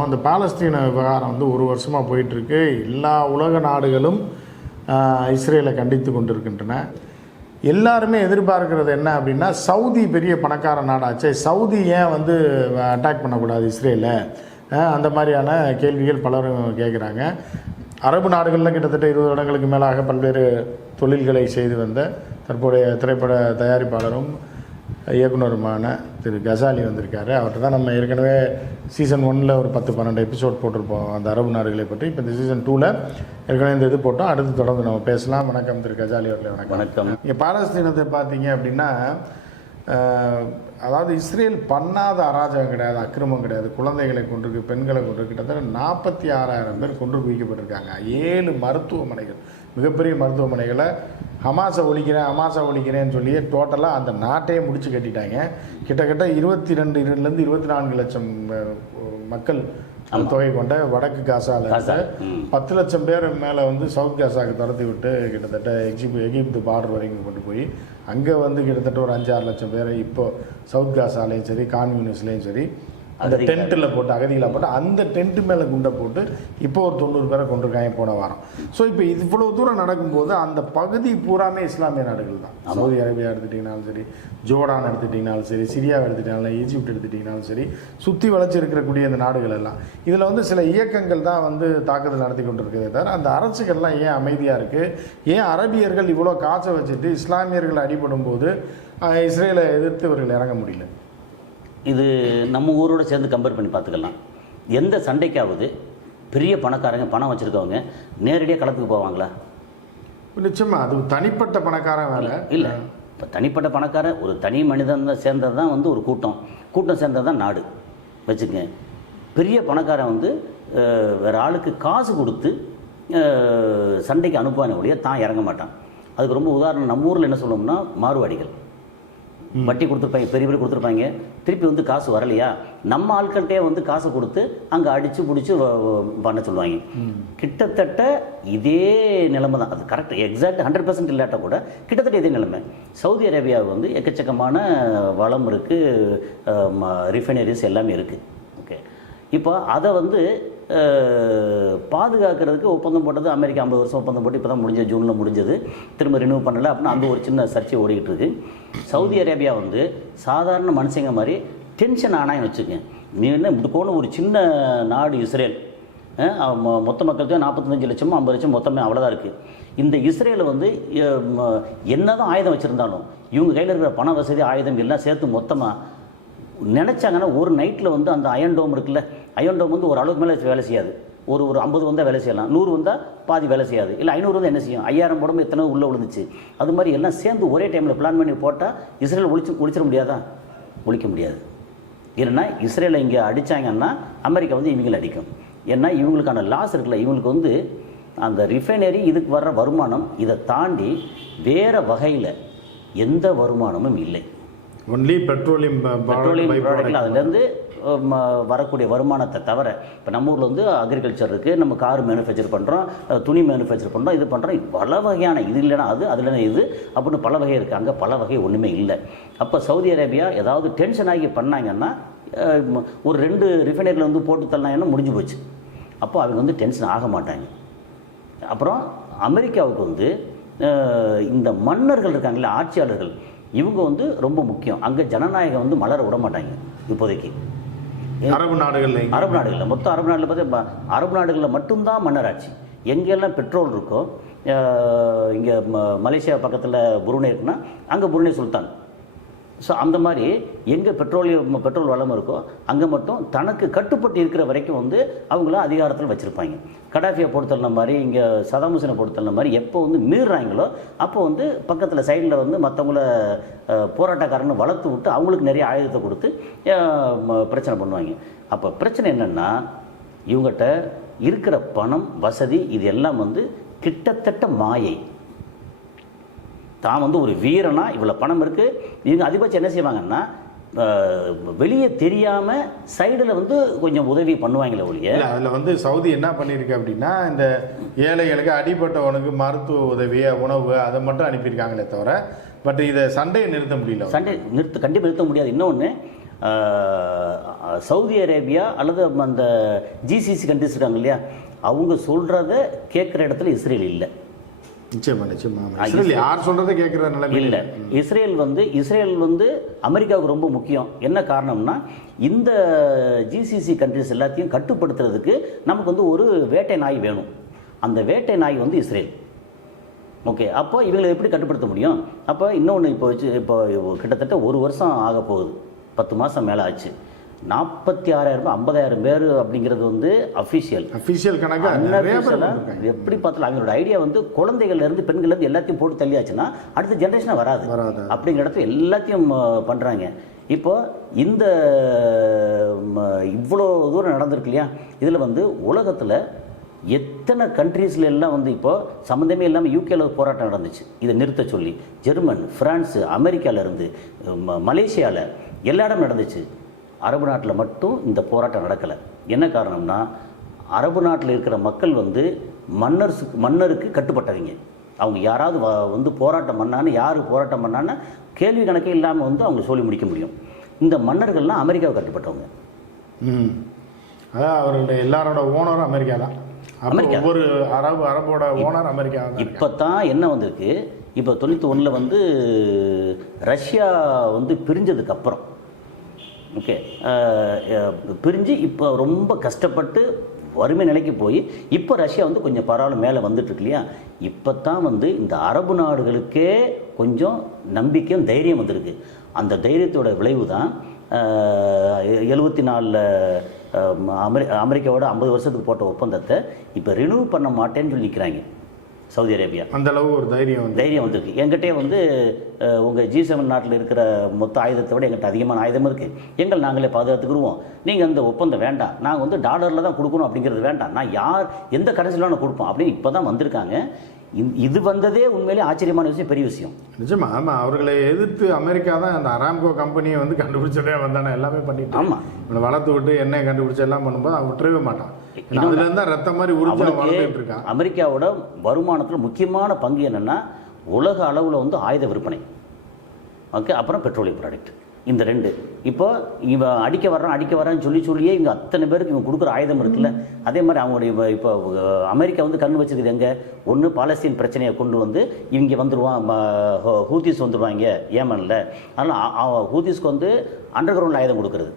அந்த பாலஸ்தீன விவகாரம் வந்து ஒரு வருஷமாக போயிட்டுருக்கு. எல்லா உலக நாடுகளும் இஸ்ரேலை கண்டித்து கொண்டிருக்கின்றன. எல்லாருமே எதிர்பார்க்கிறது என்ன அப்படின்னா, சவுதி பெரிய பணக்கார நாடாச்சே, சவுதி ஏன் வந்து அட்டாக் பண்ணக்கூடாது இஸ்ரேலை, அந்த மாதிரியான கேள்விகள் பலரும் கேட்குறாங்க. அரபு நாடுகளில் கிட்டத்தட்ட 20 வருடங்களுக்கு மேலாக பல்வேறு தொழில்களை செய்து வந்த தற்போதைய திரைப்பட தயாரிப்பாளரும் இயக்குனருமான திரு கசாலி வந்திருக்காரு. அவர்கிட்ட தான் நம்ம ஏற்கனவே சீசன் 1 ஒரு 10-12 எபிசோட் போட்டிருப்போம் அந்த அரபு நாடுகளை பற்றி. இப்போ இந்த சீசன் 2 ஏற்கனவே இந்த இது போட்டோம். அடுத்து தொடர்ந்து நம்ம பேசலாம். வணக்கம் திரு கசாலி அவர்களே. வணக்கம். இங்கே பாலஸ்தீனத்தை பார்த்தீங்க அப்படின்னா, அதாவது இஸ்ரேல் பண்ணாத அராஜகம் கிடையாது, அக்கிரமம் கிடையாது. குழந்தைகளை கொண்டிருக்கு, பெண்களை கொண்டிருக்கு. கிட்டத்தட்ட 46,000 பேர் கொன்று குவிக்கப்பட்டிருக்காங்க. 7 மருத்துவமனைகள், மிகப்பெரிய மருத்துவமனைகளை ஹமாஸை ஒழிக்கிறேன்னு சொல்லி டோட்டலாக அந்த நாட்டையே முடிச்சு கட்டிட்டாங்க. கிட்டத்தட்ட 22-24 லட்சம் மக்கள் தொகை கொண்ட வடக்கு காசாவில் 10 லட்சம் பேர் மேலே வந்து சவுத் காசாவுக்கு துரத்தி விட்டு கிட்டத்தட்ட எகிப்து பார்டர் வரைக்கும் கொண்டு போய் அங்கே வந்து கிட்டத்தட்ட ஒரு 5-6 லட்சம் பேரை இப்போ சவுத் காசாலையும் சரி, கான் யூனிஸ்லேயும் சரி, அந்த டென்ட்டில் போட்டு அகதிகளை போட்டு அந்த டென்ட்டு மேலே குண்டை போட்டு இப்போ ஒரு 90 பேரை கொண்டிருக்காங்க போன வாரம். ஸோ இப்போ இது இவ்வளோ தூரம் நடக்கும்போது அந்த பகுதி பூராமே இஸ்லாமிய நாடுகள் தான். சவுதி அரேபியா எடுத்துட்டிங்கனாலும் சரி, ஜோர்டான் எடுத்துட்டிங்கனாலும் சரி, சிரியாவை எடுத்துட்டிங்கனாலும், ஈஜிப்ட் எடுத்துட்டிங்கனாலும் சரி, சுற்றி வளைச்சி இருக்கக்கூடிய இந்த நாடுகள் எல்லாம் இதில் வந்து சில இயக்கங்கள் தான் வந்து தாக்குதல் நடத்தி கொண்டு இருக்கிறதே தவிர அந்த அரசுகள்லாம் ஏன் அமைதியாக இருக்குது? ஏன் அரபியர்கள் இவ்வளோ காசை வச்சுட்டு இஸ்லாமியர்கள் அடிபடும் போது இஸ்ரேலை எதிர்த்து இவர்கள் இறங்க முடியல? இது நம்ம ஊரோடு சேர்ந்து கம்பேர் பண்ணி பார்த்துக்கலாம். எந்த சண்டைக்காவது பெரிய பணக்காரங்க, பணம் வச்சுருக்கவங்க நேரடியாக களத்துக்கு போவாங்களா? நிச்சயமாக அது தனிப்பட்ட பணக்காரன் வேலை இல்லை. இப்போ தனிப்பட்ட பணக்காரன் ஒரு தனி மனிதன் சேர்ந்தது தான் வந்து ஒரு கூட்டம் சேர்ந்தது தான் நாடு வச்சுக்கங்க. பெரிய பணக்காரன் வந்து வேறு ஆளுக்கு காசு கொடுத்து சண்டைக்கு அனுப்புவானே ஒழிய தான் இறங்க மாட்டான். அதுக்கு ரொம்ப உதாரணம் நம்ம ஊரில் என்ன சொல்லுவோம்னா, மாறுவாடிகள் வட்டி கொடுத்துருப்பாங்க, பெரிய கொடுத்துருப்பாங்க, திருப்பி வந்து காசு வரலையா நம்ம ஆட்கள்கிட்டே வந்து காசு கொடுத்து அங்கே அடித்து பிடிச்சி பண்ண சொல்லுவாங்க. கிட்டத்தட்ட இதே நிலைமை தான். அது கரெக்ட், எக்ஸாக்ட் 100% இல்லாட்டா கூட கிட்டத்தட்ட இதே நிலைமை. சவுதி அரேபியா வந்து எக்கச்சக்கமான வளம் இருக்குது, ரிஃபைனரிஸ் எல்லாமே இருக்குது. ஓகே, இப்போ அதை வந்து பாதுகாக்கிறதுக்கு ஒப்பந்தம் போட்டது அமெரிக்கா. 50 வருஷம் ஒப்பந்தம் போட்டு இப்போ தான் முடிஞ்சது, ஜூனில் முடிஞ்சது, திரும்ப ரினியூ பண்ணலை அப்படின்னா அந்த ஒரு சின்ன சர்ச்சை ஓடிக்கிட்டு இருக்கு. சவுதி அரேபியா வந்து சாதாரண மனுஷங்க மாதிரி டென்ஷன் ஆனான்னு வச்சுக்கோங்க. நீ என்ன இதுக்கோன்னு ஒரு சின்ன நாடு இஸ்ரேல், மொத்த மக்களுக்கு 45 லட்சமோ 50 லட்சம் மொத்தமே அவ்வளோதான் இருக்குது. இந்த இஸ்ரேலை வந்து என்ன தான் ஆயுதம் வச்சுருந்தாலும் இவங்க கையில் இருக்கிற பண வசதி, ஆயுதம் எல்லாம் சேர்த்து மொத்தமாக நினச்சாங்கன்னா ஒரு நைட்டில் வந்து அந்த அயன் டோம் இருக்குல்ல, அயன் டோம் வந்து ஒரு அளவுக்கு மேலே வேலை செய்யாது. ஒரு 50 வந்தால் வேலை செய்யலாம், 100 வந்தால் பாதி வேலை செய்யாது, இல்லை 500 வந்தால் என்ன செய்யும்? 5000 போடும்போது எத்தனை உள்ளே விழுந்துச்சு. அது மாதிரி எல்லாம் சேர்ந்து ஒரே டைமில் பிளான் பண்ணி போட்டால் இஸ்ரேல் ஒழிச்சிட முடியாதா? ஒழிக்க முடியாது. இல்லைன்னா இஸ்ரேலை இங்கே அடித்தாங்கன்னா அமெரிக்கா வந்து இவங்களை அடிக்கும். ஏன்னா இவங்களுக்கான லாஸ் இருக்குல்ல, இவங்களுக்கு வந்து அந்த ரிஃபைனரி இதுக்கு வர்ற வருமானம் இதை தாண்டி வேறு வகையில் எந்த வருமானமும் இல்லை. ஒன்லி பெட்ரோலியம் ப்ராடக்ட், அதுலேருந்து வரக்கூடிய வருமானத்தை தவிர. இப்போ நம்ம ஊரில் வந்து அக்ரிகல்ச்சர் இருக்குது, நம்ம கார் மேனுஃபேக்சர் பண்ணுறோம், துணி மேனுஃபேக்சர் பண்ணுறோம், இது பண்ணுறோம், பல வகையான இது இல்லைன்னா அது இல்லைன்னா இது அப்படின்னு பல வகை இருக்குது. அங்கே பல வகை ஒன்றுமே இல்லை. அப்போ சவுதி அரேபியா ஏதாவது டென்ஷன் ஆகி பண்ணாங்கன்னா ஒரு 2 ரிஃபைனரியில் வந்து போட்டு தள்ளினாங்கன்னா முடிஞ்சு போச்சு. அப்போ அவங்க வந்து டென்ஷன் ஆக மாட்டாங்க. அப்புறம் அமெரிக்காவுக்கு வந்து இந்த மன்னர்கள் இருக்காங்களே, ஆட்சியாளர்கள், இவங்க வந்து ரொம்ப முக்கியம். அங்கே ஜனநாயகம் வந்து மலர விட மாட்டாங்க இப்போதைக்கு. அரபு நாடுகளில் மொத்தம் அரபு நாடுகளில் பார்த்தா அரபு நாடுகளில் மட்டும்தான் மன்னராட்சி. எங்கெல்லாம் பெட்ரோல் இருக்கோ, இங்கே மலேசியா பக்கத்தில் புருனே இருக்குன்னா அங்கே புருனே சுல்தான். ஸோ அந்த மாதிரி எங்கே பெட்ரோல் வளம் இருக்கோ அங்கே மட்டும் தனக்கு கட்டுப்பட்டு இருக்கிற வரைக்கும் வந்து அவங்கள அதிகாரத்தில் வச்சுருப்பாங்க. கடாஃபியை பொறுத்தல்ன மாதிரி, இங்கே சதாம் ஹுசேனை பொறுத்தல்ன மாதிரி எப்போ வந்து மீறுறாங்களோ அப்போ வந்து பக்கத்தில் சைடில் வந்து மற்றவங்கள போராட்டக்காரன்னு வளர்த்து விட்டு அவங்களுக்கு நிறைய ஆயுதத்தை கொடுத்து பிரச்சனை பண்ணுவாங்க. அப்போ பிரச்சனை என்னென்னா, இவங்ககிட்ட இருக்கிற பணம், வசதி, இது எல்லாம் வந்து கிட்டத்தட்ட மாயை. தான் வந்து ஒரு வீரனா இவ்வளோ பணம் இருக்குது, இவங்க அதிகபட்சம் என்ன செய்வாங்கன்னா வெளியே தெரியாமல் சைடில் வந்து கொஞ்சம் உதவி பண்ணுவாங்களே ஒழிய. அதில் வந்து சவுதி என்ன பண்ணியிருக்கு அப்படின்னா, இந்த ஏழைகளுக்கு அடிபட்டவனுக்கு மருத்துவ உதவி, உணவு அதை மட்டும் அனுப்பியிருக்காங்களே தவிர பட் இதை சண்டையை நிறுத்த முடியல. கண்டிப்பாக நிறுத்த முடியாது. இன்னொன்று சவுதி அரேபியா அல்லது அந்த ஜிசிசி கண்ட்ரிஸ் இருக்காங்க இல்லையா, அவங்க சொல்கிறத கேட்குற இடத்துல இஸ்ரேல் இல்லை. நிச்சயமா யார் சொல்கிறத கேட்குற நிலைமை இல்லை. இஸ்ரேல் வந்து அமெரிக்காவுக்கு ரொம்ப முக்கியம். என்ன காரணம்னா, இந்த ஜிசிசி கண்ட்ரிஸ் எல்லாத்தையும் கட்டுப்படுத்துறதுக்கு நமக்கு வந்து ஒரு வேட்டை நாய் வேணும். அந்த வேட்டை நாய் வந்து இஸ்ரேல். ஓகே, அப்போ இவங்களை எப்படி கட்டுப்படுத்த முடியும்? அப்போ இன்னொன்று இப்போ கிட்டத்தட்ட 1 வருஷம் ஆக போகுது, 10 மாதம் மேலே ஆச்சு. 46,000 50,000 பேர் அப்படிங்கிறது வந்து அஃபிஷியல் கணக்கு. எப்படி பார்த்தாலும் அவங்களோட ஐடியா வந்து குழந்தைகள்லேருந்து பெண்கள்லேருந்து எல்லாத்தையும் போட்டு தள்ளியாச்சுன்னா அடுத்த ஜென்ரேஷனாக வராது அப்படிங்கிற இடத்துல எல்லாத்தையும் பண்ணுறாங்க. இப்போ இந்த இவ்வளோ தூரம் நடந்திருக்கு இல்லையா, இதில் வந்து உலகத்தில் எத்தனை கண்ட்ரீஸில் எல்லாம் வந்து இப்போது சம்மந்தமே இல்லாமல் யூகேல போராட்டம் நடந்துச்சு இதை நிறுத்த சொல்லி. ஜெர்மன், ஃப்ரான்ஸு, அமெரிக்காவிலேருந்து மலேசியாவில் எல்லா இடம் நடந்துச்சு. அரபு நாட்டில் மட்டும் இந்த போராட்டம் நடக்கலை. என்ன காரணம்னா, அரபு நாட்டில் இருக்கிற மக்கள் வந்து மன்னருக்கு கட்டுப்பட்டவங்க. அவங்க யாராவது வந்து போராட்டம் பண்ணான்னு, யார் போராட்டம் பண்ணான்னு கேள்வி கணக்கே இல்லாமல் வந்து அவங்க சொல்லி முடிக்க முடியும். இந்த மன்னர்கள்லாம் அமெரிக்காவை கட்டுப்பட்டவங்க. அதான் அவர்களுடைய எல்லாரோட ஓனரும் அமெரிக்கா தான். ஒவ்வொரு அரபோட ஓனர் அமெரிக்கா. இப்போ தான் என்ன வந்திருக்கு, இப்போ 91 வந்து ரஷ்யா வந்து பிரிஞ்சதுக்கப்புறம், ஓகே, பிரிஞ்சு இப்போ ரொம்ப கஷ்டப்பட்டு வறுமை நிலைக்கு போய் இப்போ ரஷ்யா வந்து கொஞ்சம் பரவாயில்ல மேலே வந்துட்டுருக்கு இல்லையா. இப்போ தான் வந்து இந்த அரபு நாடுகளுக்கே கொஞ்சம் நம்பிக்கையும் தைரியம் வந்திருக்கு. அந்த தைரியத்தோட விளைவு தான் 74 அமெரிக்காவோட 50 வருஷத்துக்கு போட்ட ஒப்பந்தத்தை இப்போ ரினியூ பண்ண மாட்டேன்னு சொல்லி நிற்கிறாங்க சவுதி அரேபியா. அந்த அளவு ஒரு தைரியம் வந்திருக்கு. எங்கிட்டே வந்து உங்கள் G7 நாட்டில் இருக்கிற மொத்த ஆயுதத்தை விட எங்கிட்ட அதிகமான ஆயுதம் இருக்குது, நாங்களே பாதுகாத்துக்குருவோம், நீங்கள் அந்த ஒப்பந்தம் வேண்டாம், நாங்கள் வந்து டாலரில் தான் கொடுக்கணும் அப்படிங்கிறது வேண்டாம், நான் எந்த கடைசியில் நான் கொடுப்போம் அப்படின்னு இப்போ தான் வந்திருக்காங்க. இது வந்ததே உண்மையிலே ஆச்சரியமான விஷயம், பெரிய விஷயம். நிஜமா. ஆமாம், அவர்களை எதிர்த்து அமெரிக்கா தான் அந்த அராம்கோ கம்பெனியை வந்து கண்டுபிடிச்சதே வந்தானே, எல்லாமே பண்ணிட்டு ஆமாம் இவனை வளர்த்து விட்டு எண்ணெய் கண்டுபிடிச்ச எல்லாம் பண்ணும்போது அவன் விட்டுறவே மாட்டான். அதுலேருந்து தான் ரத்தம் மாதிரி வளர்ந்துட்டு இருக்கான். அமெரிக்காவோட வருமானத்தில் முக்கியமான பங்கு என்னென்னா உலக அளவில் வந்து ஆயுத விற்பனை, ஓகே, அப்புறம் பெட்ரோலியம் ப்ராடக்ட். இந்த 2 இப்போ இவன் அடிக்க வர்றான்னு சொல்லியே இங்கே அத்தனை பேருக்கு இவன் கொடுக்குற ஆயுதம் இருக்குல்ல. அதே மாதிரி அவங்களுடைய இப்போ அமெரிக்கா வந்து கண் வச்சுருக்குது எங்கே, ஒன்று பாலஸ்தீன் பிரச்சனையை கொண்டு வந்து இவங்க வந்துடுவான், ஹூத்திஸ் வந்துடுவாங்க ஏமனில். அதனால் ஹூத்திஸ்க்கு வந்து அண்டர் கிரவுண்ட் ஆயுதம் கொடுக்குறது,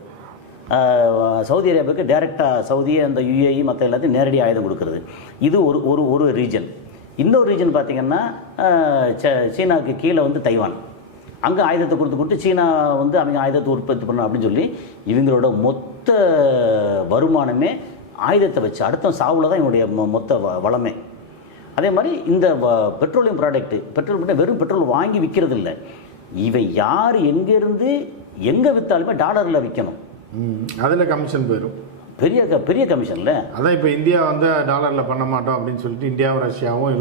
சவுதி அரேபியாவுக்கு டைரெக்டாக சவுதி அந்த UAE மற்ற எல்லாத்தையும் நேரடி ஆயுதம் கொடுக்குறது. இது ஒரு ரீஜன். இன்னொரு ரீஜன் பார்த்திங்கன்னா சீனாவுக்கு கீழே வந்து தைவான், அங்கே ஆயுதத்தை கொடுத்து சீனா வந்து அவங்க ஆயுதத்தை உற்பத்தி பண்ணணும் அப்படின்னு சொல்லி இவங்களோட மொத்த வருமானமே ஆயுதத்தை வச்சு அடுத்த சாவில் தான் இவங்களுடைய மொத்த வளமே. அதே மாதிரி இந்த பெட்ரோலியம் ப்ராடக்ட் வெறும் பெட்ரோல் வாங்கி விற்கிறது இல்லை, இவை யார் எங்கேருந்து எங்கே விற்றாலுமே டாலரில் விற்கணும், அதில் கமிஷன் போயிடும், பெரிய கமிஷன்ல. அதான் இப்போ இந்தியா வந்து டாலரில் பண்ண மாட்டோம் அப்படின்னு சொல்லிட்டு இந்தியாவும் ரஷ்யாவும்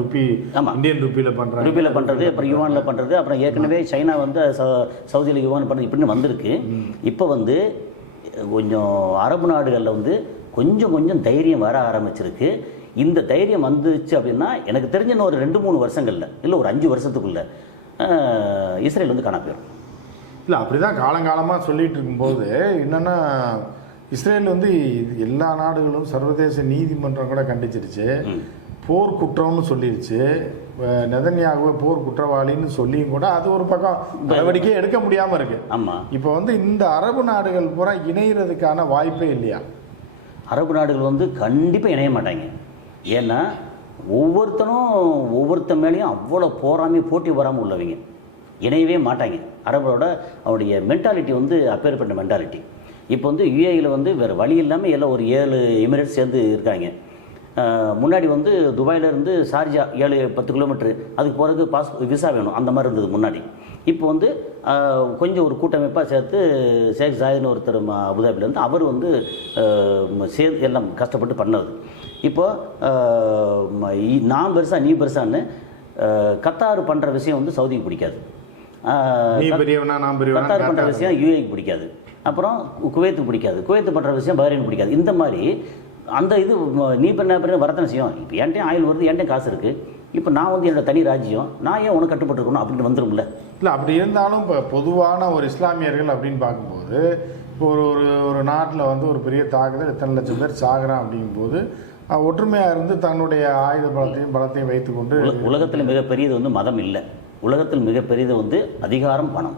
இந்தியன் ருப்பியில் பண்ணுறது, அப்புறம் யுவானில் பண்ணுறது, அப்புறம் ஏற்கனவே சைனா வந்து சவுதியில் யுவான் பண்ணுறது இப்படின்னு வந்திருக்கு. இப்போ வந்து கொஞ்சம் அரபு நாடுகளில் வந்து கொஞ்சம் தைரியம் வர ஆரம்பிச்சிருக்கு. இந்த தைரியம் வந்துச்சு அப்படின்னா எனக்கு தெரிஞ்ச ஒரு 2-3 வருஷங்களில் இல்லை ஒரு 5 வருஷத்துக்குள்ளே இஸ்ரேல் வந்து காணா போயிடும். இல்லை அப்படி தான் காலங்காலமாக சொல்லிட்டு இருக்கும்போது என்னென்னா, இஸ்ரேல் வந்து எல்லா நாடுகளும் சர்வதேச நீதிமன்றம் கூட கண்டிச்சிருச்சு, போர் குற்றம்னு சொல்லிடுச்சு, நெதன்யாகுவை போர் குற்றவாளின்னு சொல்லியும் கூட அது ஒரு பக்கம் நடவடிக்கை எடுக்க முடியாமல் இருக்கு. ஆமாம், இப்போ வந்து இந்த அரபு நாடுகள் பூரா இணைகிறதுக்கான வாய்ப்பே இல்லையா? அரபு நாடுகள் வந்து கண்டிப்பாக இணைய மாட்டாங்க. ஏன்னா ஒவ்வொருத்தன் மேலேயும் அவ்வளோ போட்டி வராமல் உள்ளவங்க இணையவே மாட்டாங்க. அரபோட அவருடைய மென்டாலிட்டி வந்து அப்பேற்பட்ட மென்டாலிட்டி. இப்போ வந்து UAEல வந்து வேறு வழி இல்லாமல் எல்லாம் ஒரு 7 எமிரேட்ஸ் சேர்ந்து இருக்காங்க. முன்னாடி வந்து துபாயிலேருந்து ஷார்ஜா 7-10 கிலோமீட்டரு, அதுக்கு போகிறதுக்கு விசா வேணும், அந்த மாதிரி இருந்தது முன்னாடி. இப்போ வந்து கொஞ்சம் ஒரு கூட்டமைப்பாக சேர்த்து ஷேக் ஜாயித்னு ஒருத்தர் அபுதாபிலேருந்து அவர் வந்து சேர்த்து எல்லாம் கஷ்டப்பட்டு பண்ணது. இப்போது நான் பெருசா நீ பெருசான்னு கத்தார் பண்ணுற விஷயம் வந்து சவுதிக்கு பிடிக்காது, கத்தார் பண்ணுற விஷயம் UAEக்கு பிடிக்காது, அப்புறம் குவைத்துக்கு பிடிக்காது, குவைத்து பண்ணுற விஷயம் பஹ்ரைன் பிடிக்காது. இந்த மாதிரி அந்த இது நீ பண்ண வரத்தனை செய்யும். இப்போ என்கிட்டையும் ஆயில் வருது, என்கிட்டையும் காசு இருக்குது, இப்போ நான் வந்து என்னோட தனி ராஜ்யம், நான் ஏன் உனக்கு கட்டுப்பட்டுருக்கணும் அப்படின்னு வந்துரும்ல. இல்லை அப்படி இருந்தாலும் இப்போ பொதுவான ஒரு இஸ்லாமியர்கள் அப்படின்னு பார்க்கும்போது இப்போ ஒரு நாட்டில் வந்து ஒரு பெரிய தாக்குதல் இத்தனை லட்சம் பேர் சாகுறான் அப்படிங்கும்போது ஒற்றுமையாக இருந்து தன்னுடைய ஆயுத பலத்தையும் வைத்துக்கொண்டு உலகத்தில் மிகப்பெரியது வந்து மதம் இல்லை, உலகத்தில் மிகப்பெரியது வந்து அதிகாரம், பணம்.